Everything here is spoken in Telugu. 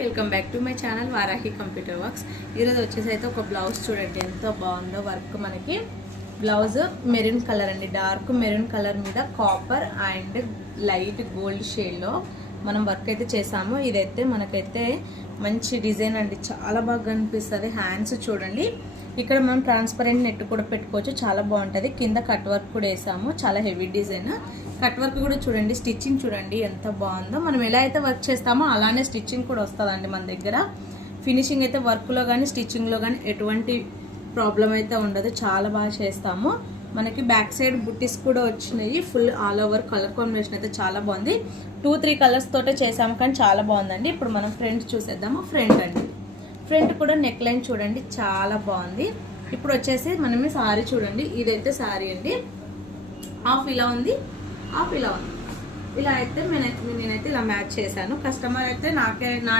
Welcome back to my channel Varahi computer works. ఈరోజు వచ్చేసి అయితే ఒక బ్లౌజ్ చూడండి ఎంత బాగుందో వర్క్. మనకి బ్లౌజ్ మెరూన్ కలర్ అండి, డార్క్ మెరూన్ కలర్ మీద కాపర్ అండ్ లైట్ గోల్డ్ షేడ్లో మనం వర్క్ అయితే చేసాము. ఇదైతే మనకైతే మంచి డిజైన్ అండి, చాలా బాగా అనిపిస్తుంది. హ్యాండ్స్ చూడండి, ఇక్కడ మనం ట్రాన్స్పరెంట్ నెట్ కూడా పెట్టుకోవచ్చు, చాలా బాగుంటుంది. కింద కట్ వర్క్ కూడా వేసాము, చాలా హెవీ డిజైన్. కట్ వర్క్ కూడా చూడండి, స్టిచ్చింగ్ చూడండి ఎంత బాగుందో. మనం ఎలా అయితే వర్క్ చేస్తామో అలానే స్టిచ్చింగ్ కూడా వస్తుందండి మన దగ్గర. ఫినిషింగ్ అయితే వర్క్లో కానీ స్టిచ్చింగ్లో కానీ ఎటువంటి ప్రాబ్లం అయితే ఉండదు, చాలా బాగా చేస్తాము. మనకి బ్యాక్ సైడ్ బుట్టీస్ కూడా వచ్చినాయి, full all over colour combination అయితే చాలా బాగుంది. 2-3 కలర్స్ తోటే చేసాము కానీ చాలా బాగుందండి. ఇప్పుడు మనం ఫ్రంట్ చూసేద్దాము. ఫ్రంట్ అండి, ఫ్రంట్ కూడా నెక్ లైన్ చూడండి చాలా బాగుంది. ఇప్పుడు వచ్చేసి మనమే సారీ చూడండి, ఇదైతే సారీ అండి. హాఫ్ ఇలా ఉంది, హాఫ్ ఇలా ఉంది. ఇలా అయితే నేనైతే ఇలా మ్యాచ్ చేశాను. కస్టమర్ అయితే నా